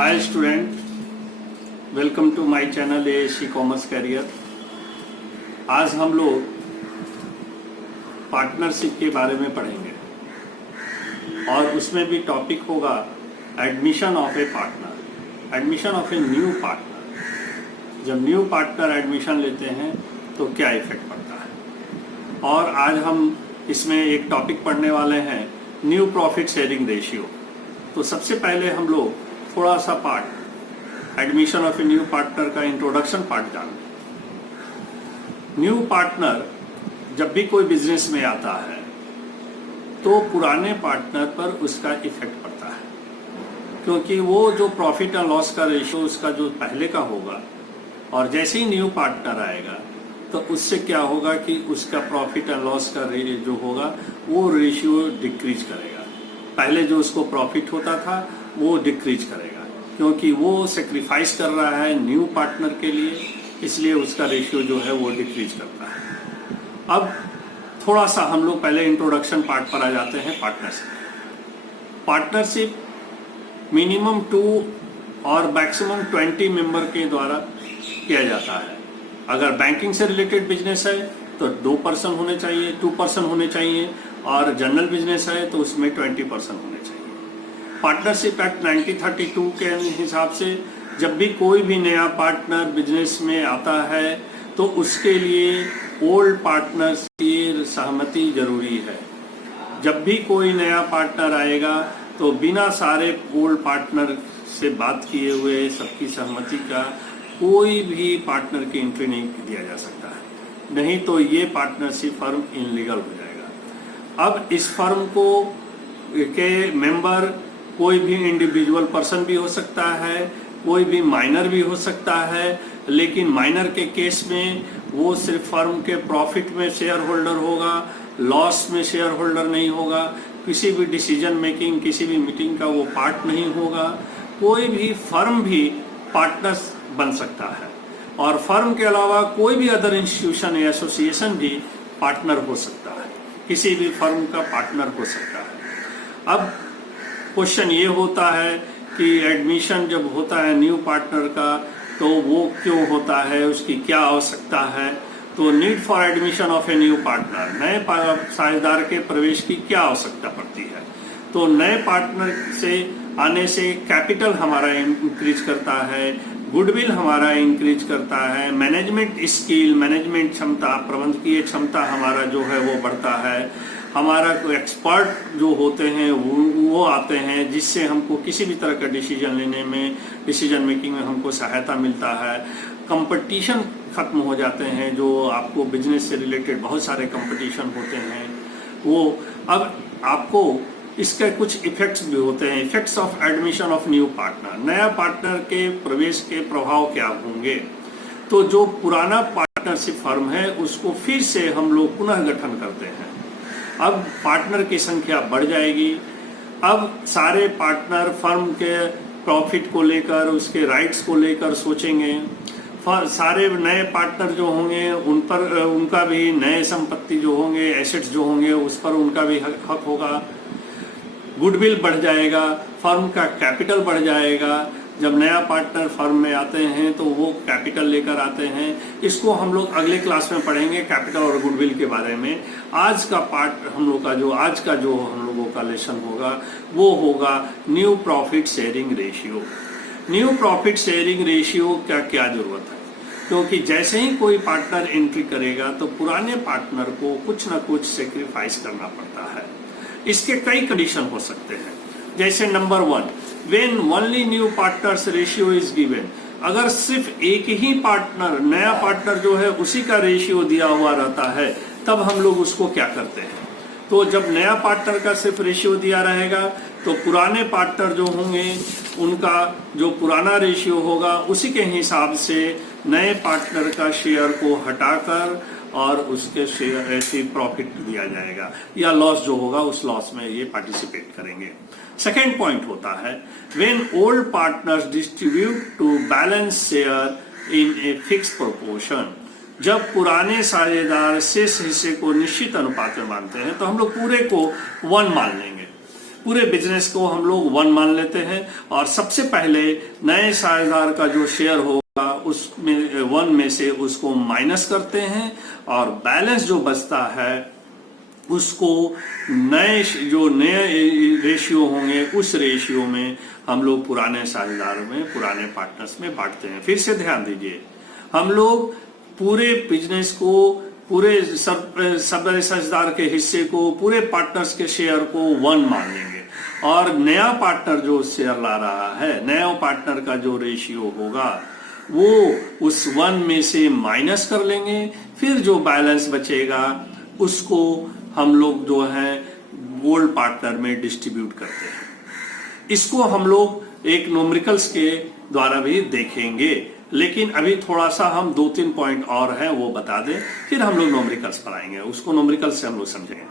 Hi student, welcome to my channel ASC commerce career. आज हम लोग पार्टनरशिप के बारे में पढ़ेंगे और उसमें भी टॉपिक होगा admission of A partner, admission of a new partner. जब न्यू पार्टनर एडमिशन लेते हैं तो क्या इफेक्ट पड़ता है। और आज हम इसमें एक टॉपिक पढ़ने वाले हैं न्यू प्रॉफिट शेयरिंग रेशियो। तो सबसे पहले हम लोग थोड़ा सा part admission of a new partner का इंट्रोडक्शन पार्ट जान लें। न्यू पार्टनर जब भी कोई बिजनेस में आता है तो पुराने पार्टनर पर उसका इफेक्ट पड़ता है, क्योंकि वो जो प्रॉफिट एंड लॉस का रेशियो उसका जो पहले का होगा और जैसे ही न्यू पार्टनर आएगा तो उससे क्या होगा कि उसका प्रॉफिट एंड लॉस का जो होगा वो रेशियो डिक्रीज करेगा। पहले जो उसको प्रॉफिट होता था वो डिक्रीज करेगा, क्योंकि वो सेक्रीफाइस कर रहा है न्यू पार्टनर के लिए, इसलिए उसका रेशियो जो है वो डिक्रीज करता है। अब थोड़ा सा हम लोग पहले इंट्रोडक्शन पार्ट पर आ जाते हैं। पार्टनरशिप मिनिमम 2 और मैक्सिमम 20 मेंबर के द्वारा किया जाता है। अगर बैंकिंग से रिलेटेड बिजनेस है तो 2 पर्सन होने चाहिए, 2 पर्सन होने चाहिए, और जनरल बिजनेस है तो उसमें 20 पर्सन होने चाहिए। पार्टनरशिप एक्ट 1932 के हिसाब से जब भी कोई भी नया पार्टनर बिजनेस में आता है तो उसके लिए ओल्ड पार्टनर्स की सहमति जरूरी है। जब भी कोई नया पार्टनर आएगा तो बिना सारे ओल्ड पार्टनर से बात किए हुए सबकी सहमति का कोई भी पार्टनर की एंट्री नहीं दिया जा सकता है, नहीं तो ये पार्टनरशिप फर्म इनलीगल हो जाएगा। अब इस फर्म को के मेंबर कोई भी इंडिविजुअल पर्सन भी हो सकता है, कोई भी माइनर भी हो सकता है, लेकिन माइनर के केस में वो सिर्फ फर्म के प्रॉफिट में शेयर होल्डर होगा, लॉस में शेयर होल्डर नहीं होगा, किसी भी डिसीजन मेकिंग, किसी भी मीटिंग का वो पार्ट नहीं होगा। कोई भी फर्म भी पार्टनर बन सकता है और फर्म के अलावा कोई भी अदर इंस्टीट्यूशन या एसोसिएशन भी पार्टनर हो सकता है, किसी भी फर्म का पार्टनर हो सकता है। अब क्वेश्चन ये होता है कि एडमिशन जब होता है न्यू पार्टनर का तो वो क्यों होता है, उसकी क्या आवश्यकता है। तो need for admission of a new partner, नए साझेदार के प्रवेश की क्या आवश्यकता पड़ती है। तो नए पार्टनर से आने से कैपिटल हमारा इंक्रीज करता है, गुडविल हमारा इंक्रीज करता है, मैनेजमेंट स्किल, मैनेजमेंट क्षमता, प्रबंधकीय क्षमता हमारा जो है वो बढ़ता है, हमारा एक्सपर्ट जो होते हैं वो आते हैं, जिससे हमको किसी भी तरह का डिसीजन लेने में, डिसीजन मेकिंग में हमको सहायता मिलता है। कंपटीशन खत्म हो जाते हैं, जो आपको बिजनेस से रिलेटेड बहुत सारे कंपटीशन होते हैं वो। अब आपको इसके कुछ इफेक्ट्स भी होते हैं, effects of admission of new partner. नया पार्टनर के प्रवेश के प्रभाव क्या होंगे। तो जो पुराना पार्टनरशिप फर्म है उसको फिर से हम लोग पुनः गठन करते हैं। अब पार्टनर की संख्या बढ़ जाएगी। अब सारे पार्टनर फर्म के प्रॉफिट को लेकर, उसके राइट्स को लेकर सोचेंगे। सारे नए पार्टनर जो होंगे उन पर उनका भी नए संपत्ति जो होंगे, एसेट्स जो होंगे उस पर उनका भी हक होगा। गुडविल बढ़ जाएगा, फर्म का कैपिटल बढ़ जाएगा। जब नया पार्टनर फर्म में आते हैं तो वो कैपिटल लेकर आते हैं। इसको हम लोग अगले क्लास में पढ़ेंगे, कैपिटल और गुडविल के बारे में। आज का पार्ट हम लोग का जो आज का जो हम लोगों का लेसन होगा वो होगा new profit sharing ratio. New profit sharing ratio क्या क्या जरूरत है, क्योंकि जैसे ही कोई पार्टनर एंट्री करेगा तो पुराने पार्टनर को कुछ ना कुछ सेक्रीफाइस करना पड़ता है। इसके कई कंडीशन हो सकते हैं, जैसे number 1, when only new partners ratio is given। अगर सिर्फ एक ही पार्टनर, नया पार्टनर जो है उसी का रेशियो दिया हुआ रहता है तब हम लोग उसको क्या करते हैं। तो जब नया पार्टनर का सिर्फ रेशियो दिया रहेगा तो पुराने पार्टनर जो होंगे उनका जो पुराना रेशियो होगा उसी के हिसाब से नए पार्टनर का शेयर को हटाकर और उसके शेयर ऐसे प्रॉफिट दिया जाएगा, या लॉस जो होगा उस लॉस में ये पार्टिसिपेट करेंगे। सेकेंड पॉइंट होता है when old partners distribute to balance share in a fix proportion. जब पुराने साझेदार शेष हिस्से को निश्चित अनुपात में मानते हैं तो हम लोग पूरे को 1 मान लेंगे। पूरे बिजनेस को हम लोग 1 मान लेते हैं और सबसे पहले नए साझेदार का जो शेयर होगा उसमें 1 में से उसको माइनस करते हैं और बैलेंस जो बचता है उसको जो नए रेशियो होंगे उस रेशियो में हम लोग पुराने साझेदारों में, पुराने पार्टनर्स में बांटते हैं। फिर से ध्यान दीजिए, हम लोग पूरे बिजनेस को, पूरे सब साझेदार के हिस्से को, पूरे पार्टनर्स के शेयर को 1 मान लेंगे और नया पार्टनर जो शेयर ला रहा है, नया पार्टनर का जो रेशियो होगा वो उस 1 में से माइनस कर लेंगे। फिर जो बैलेंस बचेगा उसको हम लोग जो है गोल्ड पार्टनर में डिस्ट्रीब्यूट करते हैं। इसको हम लोग एक न्यूमेरिकल्स के द्वारा भी देखेंगे, लेकिन अभी थोड़ा सा हम 2-3 पॉइंट और हैं वो बता दें, फिर हम लोग न्यूमेरिकल्स पर आएंगे, उसको न्यूमेरिकल्स से हम लोग समझेंगे।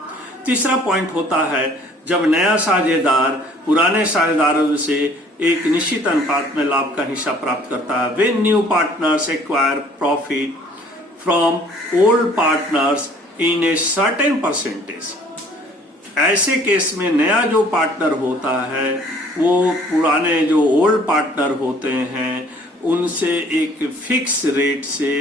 तीसरा पॉइंट होता है जब नया साझेदार पुराने साझेदारों से एक निश्चित अनुपात में लाभ का हिस्सा प्राप्त करता है। When new partners acquire profit from old partners in a certain percentage, ऐसे केस में नया जो पार्टनर होता है वो पुराने जो ओल्ड पार्टनर होते हैं उनसे एक फिक्स रेट से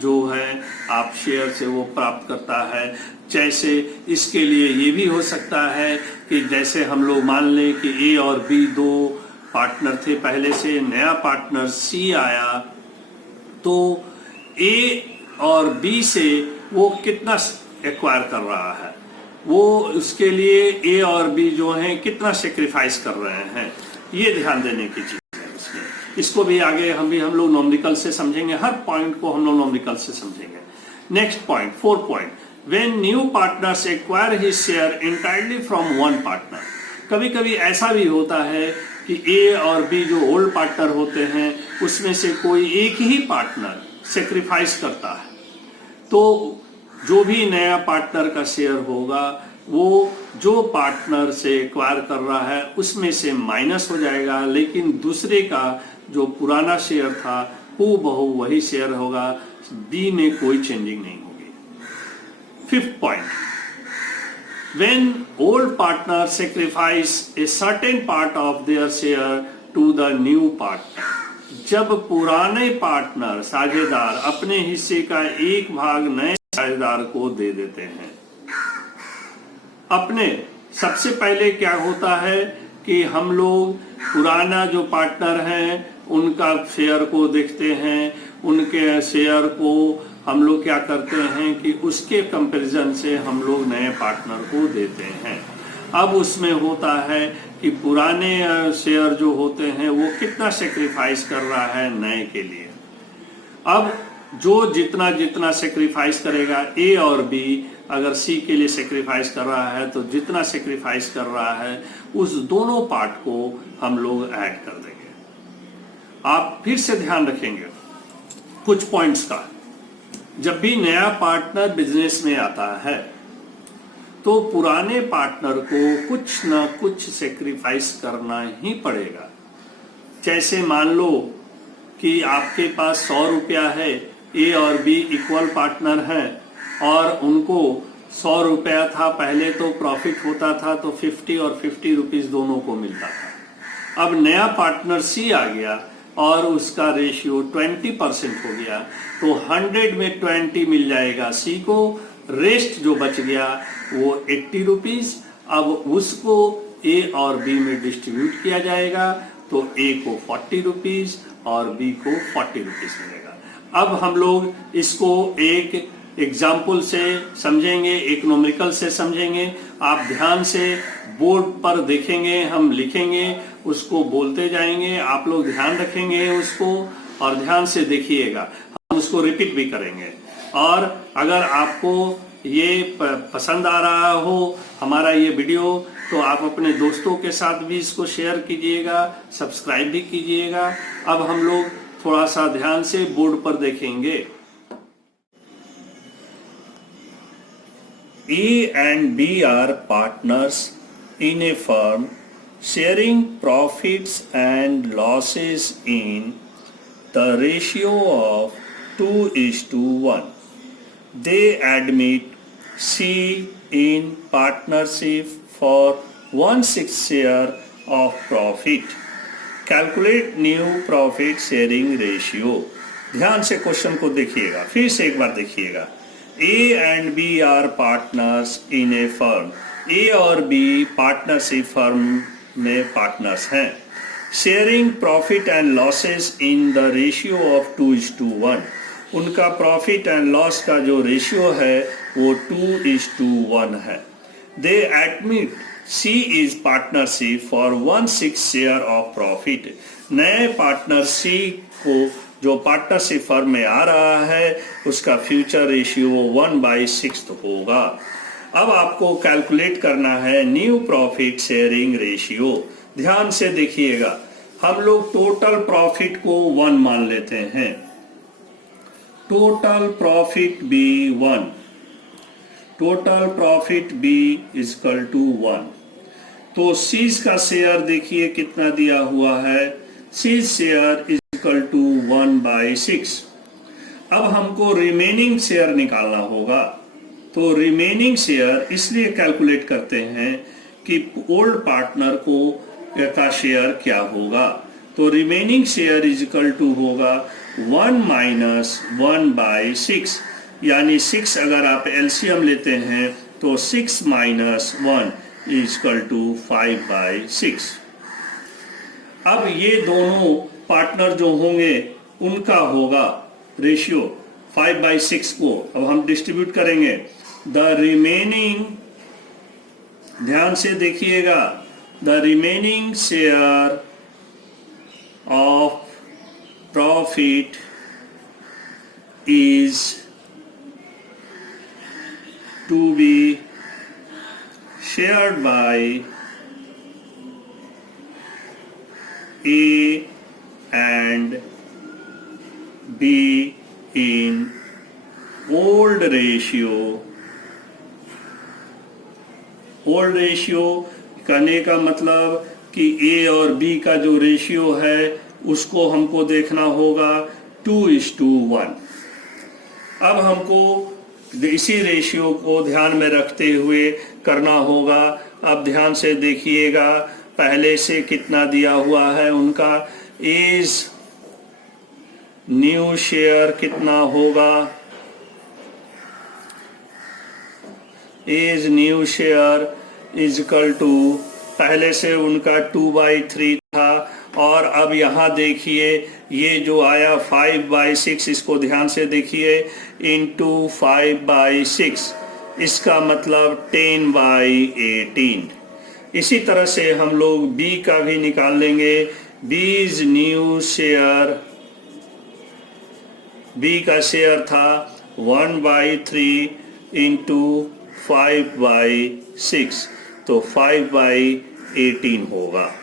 जो है आप शेयर से वो प्राप्त करता है। जैसे इसके लिए ये भी हो सकता है कि जैसे हम लोग मान लें कि ए और बी 2 पार्टनर थे पहले से, नया पार्टनर सी आया तो ए और बी से वो कितना एक्वायर कर रहा है, वो उसके लिए ए और बी जो हैं कितना सेक्रीफाइस कर रहे हैं, ये ध्यान देने की चीज है इसमें। इसको भी आगे हम लोग न्यूमेरिकल से समझेंगे, हर पॉइंट को हम लोग न्यूमेरिकल से समझेंगे। Next point, 4 point, when new partners acquire his share entirely from 1 partner. कभी कभी ऐसा भी होता है कि ए और बी जो ओल्ड पार्टनर होते हैं उसमें से कोई एक ही पार्टनर सेक्रीफाइस करता है, तो जो भी नया पार्टनर का शेयर होगा वो जो पार्टनर से एक्वायर कर रहा है उसमें से माइनस हो जाएगा, लेकिन दूसरे का जो पुराना शेयर था हूबहू वही शेयर होगा, बी में कोई चेंजिंग नहीं होगी। 5th point, when old partner sacrifice a certain part of their share to the new partner. जब पुराने पार्टनर साझेदार अपने हिस्से का एक भाग नए साझेदार को दे देते हैं। अपने सबसे पहले क्या होता है कि हम लोग पुराना जो पार्टनर हैं उनका शेयर को देखते हैं, उनके शेयर को हम लोग क्या करते हैं कि उसके कंपैरिजन से हम लोग नए पार्टनर को देते हैं। अब उसमें होता है कि पुराने शेयर जो होते हैं वो कितना सेक्रीफाइस कर रहा है नए के लिए। अब जो जितना जितना सेक्रीफाइस करेगा, ए और बी अगर सी के लिए सेक्रीफाइस कर रहा है तो जितना सेक्रीफाइस कर रहा है उस दोनों पार्ट को हम लोग ऐड कर देंगे। आप फिर से ध्यान रखेंगे कुछ पॉइंट्स का। जब भी नया पार्टनर बिजनेस में आता है तो पुराने पार्टनर को कुछ ना कुछ सेक्रीफाइस करना ही पड़ेगा। जैसे मान लो कि आपके पास 100 रुपया है, ए और बी इक्वल पार्टनर हैं और उनको 100 रुपया था पहले, तो प्रॉफिट होता था तो 50 और 50 रुपीज दोनों को मिलता था। अब नया पार्टनर सी आ गया और उसका रेशियो 20% हो गया, तो 100 में 20 मिल जाएगा सी को, रेस्ट जो बच गया वो 80 रुपीज। अब उसको ए और बी में डिस्ट्रीब्यूट किया जाएगा, तो ए को 40 रुपीज और बी को 40 रुपीज मिलेगा। अब हम लोग इसको एक एग्जाम्पल से समझेंगे, एक न्यूमेरिकल से समझेंगे। आप ध्यान से बोर्ड पर देखेंगे, हम लिखेंगे, उसको बोलते जाएंगे, आप लोग ध्यान रखेंगे उसको और ध्यान से देखिएगा। हम उसको रिपीट भी करेंगे। और अगर आपको ये पसंद आ रहा हो हमारा ये वीडियो, तो आप अपने दोस्तों के साथ भी इसको शेयर कीजिएगा, सब्सक्राइब भी कीजिएगा। अब हम लोग थोड़ा सा ध्यान से बोर्ड पर देखेंगे। A and B are partners in a firm sharing profits and losses in the ratio of 2:1. They admit C in partnership for 1/6 share of profit. Calculate new profit sharing ratio. ध्यान से question को देखिएगा, फिर से एक बार देखिएगा। A and B are partners in a firm. A और बी पार्टनरशिप फर्म में पार्टनर्स हैं। Sharing profit and losses in the ratio of 2:1। उनका प्रॉफिट एंड लॉस का जो रेशियो है वो 2:1 है। They admit C is partnership for 1/6 share of profit. नए पार्टनर सी को जो पार्टनरशिप फर्म में आ रहा है उसका फ्यूचर रेशियो 1/6 होगा। अब आपको कैलकुलेट करना है न्यू प्रॉफिट शेयरिंग रेशियो। ध्यान से देखिएगा, हम लोग टोटल प्रॉफिट को 1 मान लेते हैं। Total profit be 1, total profit be equal to 1। तो सीज का शेयर देखिए कितना दिया हुआ है, सीज शेयर इक्वल टू 1/6। अब हमको रिमेनिंग शेयर निकालना होगा। तो रिमेनिंग शेयर इसलिए कैलकुलेट करते हैं कि ओल्ड पार्टनर को का शेयर क्या होगा। तो रिमेनिंग शेयर इक्वल टू होगा 1 माइनस 1/6, यानी 6 अगर आप एलसीएम लेते हैं तो 6 माइनस 1 इक्वल टू 5/6। अब ये दोनों पार्टनर जो होंगे उनका होगा रेशियो 5/6 को अब हम डिस्ट्रीब्यूट करेंगे। द रिमेनिंग, ध्यान से देखिएगा, the remaining share of profit is to be shared by A and B in old ratio। Old ratio करने का मतलब कि A और B का जो रेशियो है उसको हमको देखना होगा 2:1। अब हमको इसी रेशियो को ध्यान में रखते हुए करना होगा। अब ध्यान से देखिएगा, पहले से कितना दिया हुआ है उनका। इज न्यू शेयर कितना होगा, is new share is equal to, पहले से उनका 2/3 था और अब यहाँ देखिए ये जो आया 5/6, इसको ध्यान से देखिए, इंटू 5/6, इसका मतलब 10/18। इसी तरह से हम लोग B का भी निकाल लेंगे। B is new share, B का शेयर था 1/3 इंटू 5/6, तो 5/18 होगा।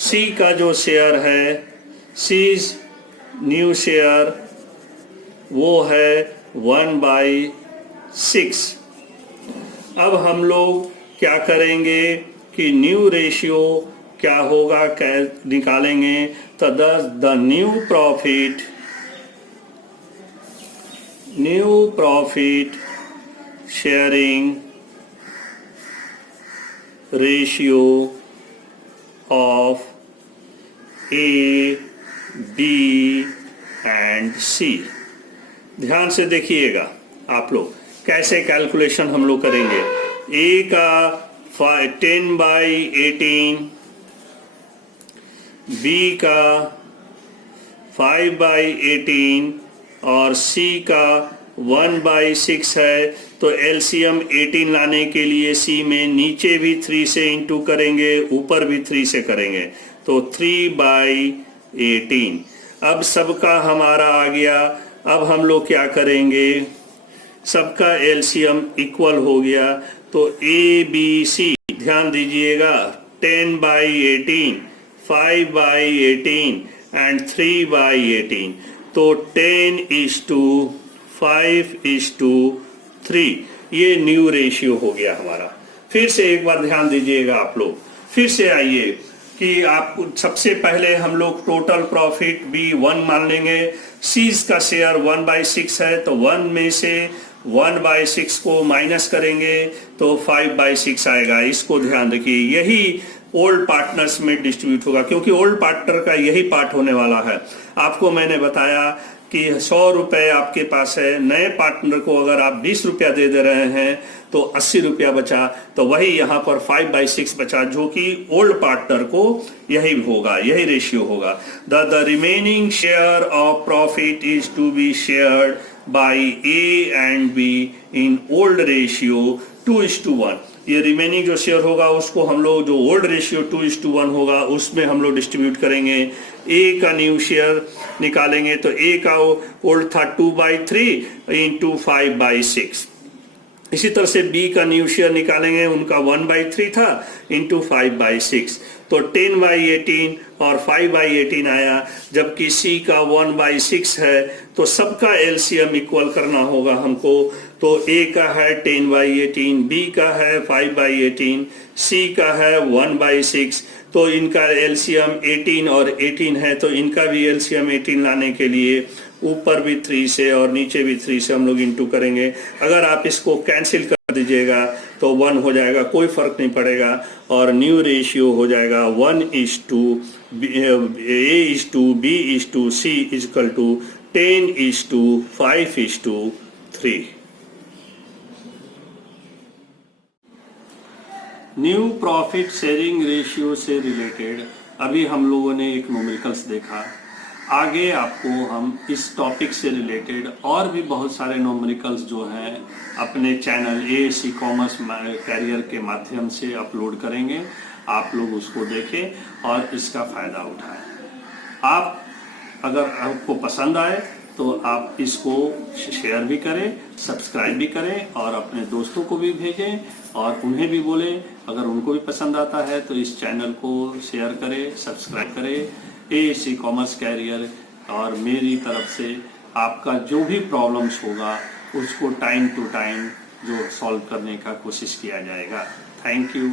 C का जो शेयर है, C's न्यू शेयर वो है 1/6। अब हम लोग क्या करेंगे कि न्यू रेशियो क्या होगा निकालेंगे। तो the new profit sharing ratio of A, B and C। ध्यान से देखिएगा आप लोग कैसे कैलकुलेशन हम लोग करेंगे। A का 10/18, B का 5/18 और C का 1/6 है। तो एलसीएम 18 लाने के लिए C में नीचे भी 3 से इंटू करेंगे, ऊपर भी 3 से करेंगे, तो 3/18। अब सबका हमारा आ गया। अब हम लोग क्या करेंगे, सबका एलसीएम इक्वल हो गया। तो ABC ध्यान दीजिएगा, 10/18, 5/18 एंड 3/18, तो 10:5:3 ये न्यू रेशियो हो गया हमारा। फिर से एक बार ध्यान दीजिएगा आप लोग, फिर से आइए कि आपको सबसे पहले हम लोग टोटल प्रॉफिट भी 1 मान लेंगे। सीज का शेयर 1/6 है तो 1 में से 1/6 को माइनस करेंगे तो 5/6 आएगा। इसको ध्यान रखिए, यही ओल्ड पार्टनर्स में डिस्ट्रीब्यूट होगा, क्योंकि ओल्ड पार्टनर का यही पार्ट होने वाला है। आपको मैंने बताया कि 100 रुपए आपके पास है, नए पार्टनर को अगर आप 20 रुपया दे रहे हैं तो 80 रुपया बचा, तो वही यहाँ पर 5/6 बचा, जो कि ओल्ड पार्टनर को यही होगा, यही रेशियो होगा। The remaining share of profit is to be shared by A and B in old ratio 2:1। ये रिमेनिंग जो शेयर होगा उसको हम लोग, जो ओल्ड रेशियो 2:1 होगा, उसमें हम लोग डिस्ट्रीब्यूट करेंगे। ए का न्यू शेयर निकालेंगे तो ए का ओल्ड था 2/3 इंटू 5/6। इसी तरह से बी का न्यू शेयर निकालेंगे, उनका 1/3 था इंटू 5/6, तो 10/18 और 5/18 आया। जबकि सी का 1/6 है, तो सबका एलसीएम इक्वल करना होगा हमको। तो ए का है 10/18, बी का है 5/18, सी का है 1/6, तो इनका एलसीएम 18 और 18 है, तो इनका भी एलसीएम 18 लाने के लिए ऊपर भी 3 से और नीचे भी 3 से हम लोग इंटू करेंगे। अगर आप इसको कैंसिल कर दीजिएगा तो 1 हो जाएगा, कोई फर्क नहीं पड़ेगा, और न्यू रेशियो हो जाएगा 1:A:B:C equal to 10:5:3। New profit sharing ratio से रिलेटेड अभी हम लोगों ने एक न्यूमेरिकल्स देखा। आगे आपको हम इस टॉपिक से रिलेटेड और भी बहुत सारे न्यूमेरिकल्स जो हैं अपने चैनल ASC कॉमर्स कैरियर के माध्यम से अपलोड करेंगे। आप लोग उसको देखें और इसका फ़ायदा उठाएं। आप अगर आपको पसंद आए तो आप इसको शेयर भी करें, सब्सक्राइब भी करें और अपने दोस्तों को भी भेजें और उन्हें भी बोलें। अगर उनको भी पसंद आता है तो इस चैनल को शेयर करें, सब्सक्राइब करें। ASC कॉमर्स कैरियर और मेरी तरफ से आपका जो भी प्रॉब्लम्स होगा उसको टाइम टू टाइम जो सॉल्व करने का कोशिश किया जाएगा। Thank you.